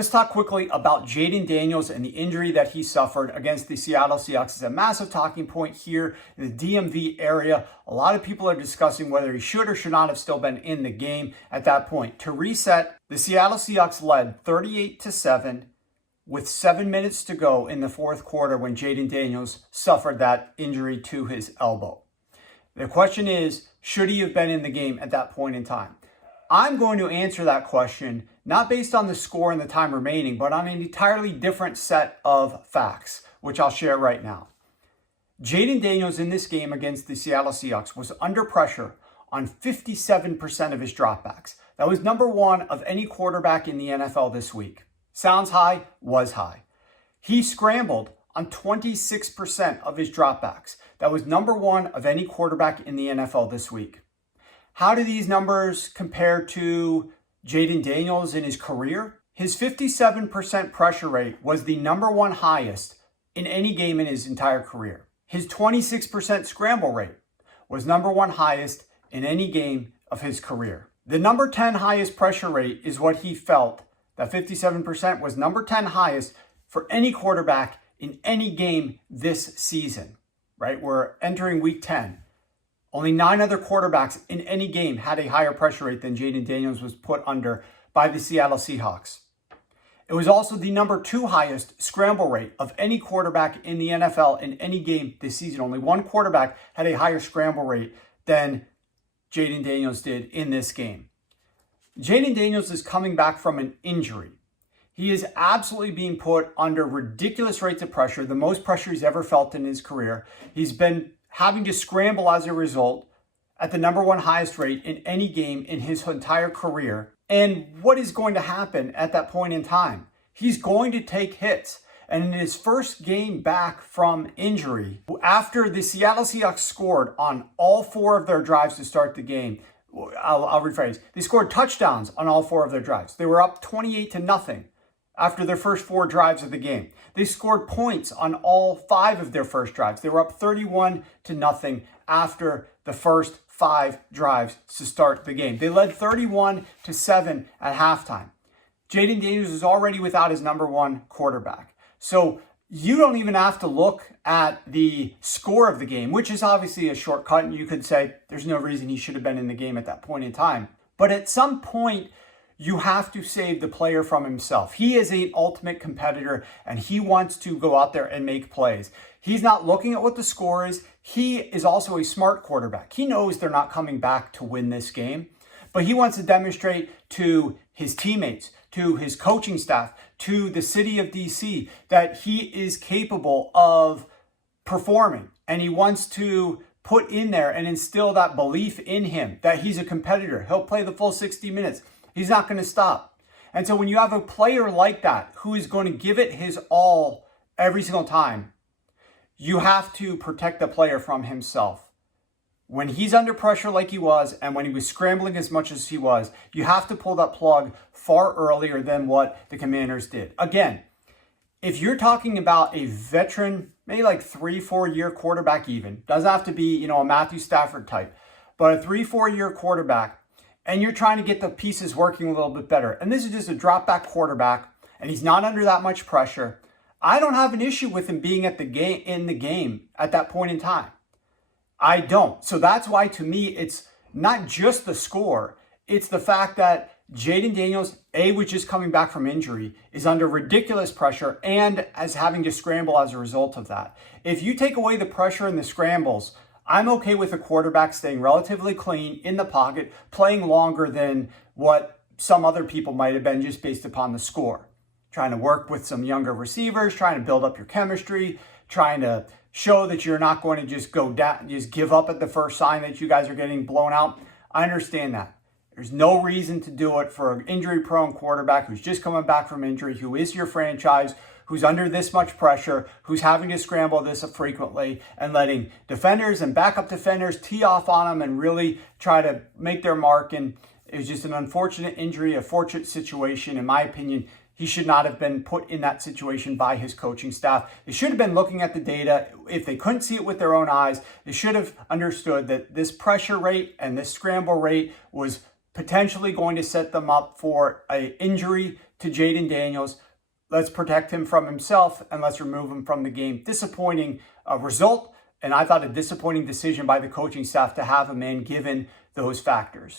Let's talk quickly about Jayden Daniels and the injury that he suffered against the Seattle Seahawks. It's a massive talking point here in the DMV area. A lot of people are discussing whether he should or should not have still been in the game at that point. To reset, the Seattle Seahawks led 38-7 with 7 minutes to go in the fourth quarter when Jayden Daniels suffered that injury to his elbow. The question is, should he have been in the game at that point in time? I'm going to answer that question not based on the score and the time remaining, but on an entirely different set of facts, which I'll share right now. Jayden Daniels in this game against the Seattle Seahawks was under pressure on 57% of his dropbacks. That was number one of any quarterback in the NFL this week. Sounds high, was high. He scrambled on 26% of his dropbacks. That was number one of any quarterback in the NFL this week. How do these numbers compare to Jayden Daniels in his career? His 57% pressure rate was the number one highest in any game in his entire career. His 26% scramble rate was number one highest in any game of his career. The number 10 highest pressure rate is what he felt. That 57% was number 10 highest for any quarterback in any game this season, right? We're entering week 10. Only 9 other quarterbacks in any game had a higher pressure rate than Jayden Daniels was put under by the Seattle Seahawks. It was also the number 2 highest scramble rate of any quarterback in the NFL in any game this season. Only one quarterback had a higher scramble rate than Jayden Daniels did in this game. Jayden Daniels is coming back from an injury. He is absolutely being put under ridiculous rates of pressure, the most pressure he's ever felt in his career. He's been having to scramble as a result at the number one highest rate in any game in his entire career. And what is going to happen at that point in time? He's going to take hits. And in his first game back from injury, after the Seattle Seahawks scored on all 4 of their drives to start the game, I'll rephrase. They scored touchdowns on all 4 of their drives. They were up 28-0 after their first 4 drives of the game. They scored points on all 5 of their first drives. They were up 31-0 after the first 5 drives to start the game. They led 31-7 at halftime. Jayden Daniels is already without his number 1 quarterback. So you don't even have to look at the score of the game, which is obviously a shortcut, and you could say there's no reason he should have been in the game at that point in time. But at some point, you have to save the player from himself. He is an ultimate competitor, and he wants to go out there and make plays. He's not looking at what the score is. He is also a smart quarterback. He knows they're not coming back to win this game, but he wants to demonstrate to his teammates, to his coaching staff, to the city of DC that he is capable of performing, and he wants to put in there and instill that belief in him that he's a competitor. He'll play the full 60 minutes. He's not going to stop. And so when you have a player like that who is going to give it his all every single time, you have to protect the player from himself. When he's under pressure like he was, and when he was scrambling as much as he was, you have to pull that plug far earlier than what the Commanders did. Again, if you're talking about a veteran, maybe like 3-4 year quarterback even, doesn't have to be, a Matthew Stafford type, but a 3-4 year quarterback, and you're trying to get the pieces working a little bit better, and this is just a drop-back quarterback, and he's not under that much pressure, I don't have an issue with him being in the game at that point in time. I don't. So that's why, to me, it's not just the score. It's the fact that Jayden Daniels, was just coming back from injury, is under ridiculous pressure and is having to scramble as a result of that. If you take away the pressure and the scrambles, I'm okay with a quarterback staying relatively clean in the pocket, playing longer than what some other people might have been just based upon the score. Trying to work with some younger receivers, trying to build up your chemistry, trying to show that you're not going to just go down, just give up at the first sign that you guys are getting blown out. I understand that. There's no reason to do it for an injury-prone quarterback who's just coming back from injury, who is your franchise, who's under this much pressure, who's having to scramble this frequently, and letting defenders and backup defenders tee off on him and really try to make their mark. And it was just an unfortunate injury, a fortunate situation. In my opinion, he should not have been put in that situation by his coaching staff. They should have been looking at the data. If they couldn't see it with their own eyes, they should have understood that this pressure rate and this scramble rate was potentially going to set them up for an injury to Jayden Daniels. Let's protect him from himself and let's remove him from the game. Disappointing result, and I thought a disappointing decision by the coaching staff to have him in given those factors.